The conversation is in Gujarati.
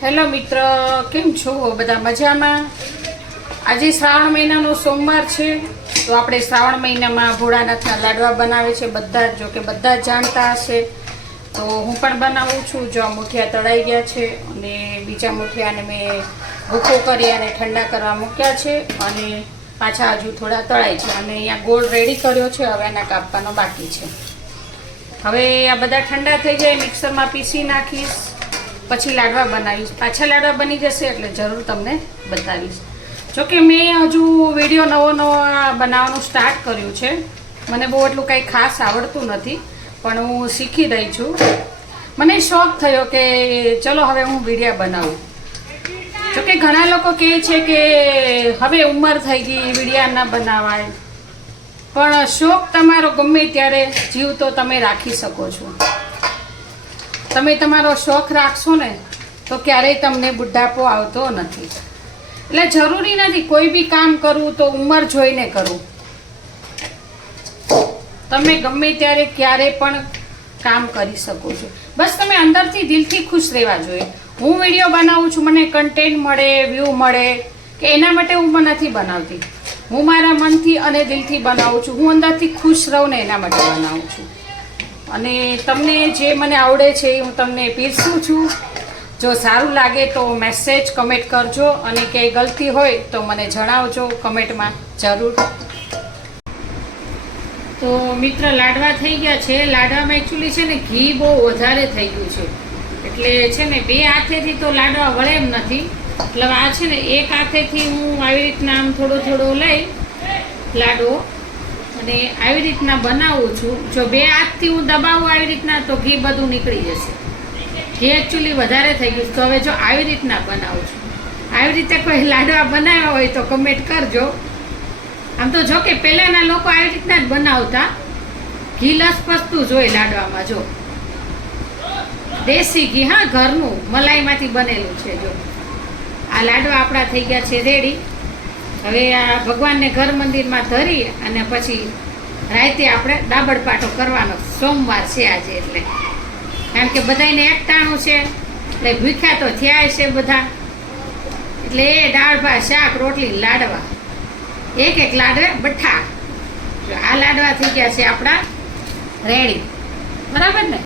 હેલો મિત્ર, કેમ છો? બધા મજામાં? આજે શ્રાવણ મહિનાનો સોમવાર છે, તો આપણે શ્રાવણ મહિનામાં ભોળાનાથના લાડવા બનાવે છે બધા જ, જો કે બધા જ જાણતા હશે. તો હું પણ બનાવું છું. જો મુઠિયા તળાઈ ગયા છે અને બીજા મુઠિયાને મેં ભૂકો કરી અને ઠંડા કરવા મૂક્યા છે અને પાછા હજુ થોડા તળાય છે અને અહીંયા ગોળ રેડી કર્યો છે. હવે એના કાપવાનો બાકી છે. હવે આ બધા ઠંડા થઈ જાય, મિક્સરમાં પીસી નાખીશ, પછી લાડવા બનાવીશ. પાછા લાડવા બની જશે એટલે જરૂર તમને બતાવીશ. જોકે મેં હજુ વિડીયો નવો બનાવવાનું સ્ટાર્ટ કર્યું છે. મને બહુ એટલું કંઈ ખાસ આવડતું નથી, પણ હું શીખી રહી છું. મને શોખ થયો કે ચલો હવે હું વિડીયો બનાવું. જોકે ઘણા લોકો કહે છે કે હવે ઉંમર થઈ ગઈ, વિડીયો ના બનાવાય, પણ શોખ તમારો ગમે ત્યારે જીવતો તમે રાખી શકો છો. તમે તમારો શોખ રાખશો ને તો ક્યારેય તમને બુઢાપો આવતો નથી. એટલે જરૂરી નથી કોઈ બી કામ કરવું તો ઉંમર જોઈને કરવું. તમે ગમે ત્યારે ક્યારે પણ કામ કરી શકો છો. બસ તમે અંદરથી દિલથી ખુશ રહેવા જોઈએ. હું વિડીયો બનાવું છું, મને કન્ટેન્ટ મળે, વ્યૂ મળે કે એના માટે હું નથી બનાવતી. હું મારા મનથી અને દિલથી બનાવું છું. હું અંદરથી ખુશ રહું ને એના માટે બનાવું છું. અને તમને જે મને આવડે છે એ હું તમને પીરસું છું. જો સારું લાગે તો મેસેજ કમેન્ટ કરજો અને ક્યાંય ગલતી હોય તો મને જણાવજો કમેન્ટમાં જરૂર. તો મિત્ર, લાડવા થઈ ગયા છે. લાડવામાં એકચ્યુઅલી છે ને ઘી બહુ વધારે થઈ ગયું છે, એટલે છે ને બે હાથેથી તો લાડવા વળે એમ નથી. એટલે આ છે ને એક હાથેથી હું આવી રીતના આમ થોડો થોડો લઈ લાડવો અને આવી રીતના બનાવું છું. જો બે હાથથી હું દબાવું આવી રીતના તો ઘી બધું નીકળી જશે. ઘી એકચ્યુઅલી વધારે થઈ ગયું. તો હવે જો આવી રીતના બનાવું છું. આવી રીતે કોઈ લાડવા બનાવ્યા હોય તો કમેન્ટ કરજો. આમ તો જો કે પહેલાંના લોકો આવી રીતના જ બનાવતા. ઘી લસપસતું જ હોય લાડવામાં. જો દેશી ઘી, હા, ઘરનું મલાઈમાંથી બનેલું છે. જો આ લાડવા આપણા થઈ ગયા છે રેડી. હવે આ ભગવાનને ઘર મંદિરમાં ધરી અને પછી રાતે આપણે દાબડ પાઠો કરવાનો. સોમવાર છે આજે, એટલે કારણ કે બધાને એકટાણું છે એટલે ભૂખ્યા તો થયા છે બધા. એટલે એ દાળ ભાત, શાક, રોટલી, લાડવા, એક એક લાડવે બઠા. આ લાડવા થઈ ગયા છે આપણા રેડી. બરાબર ને?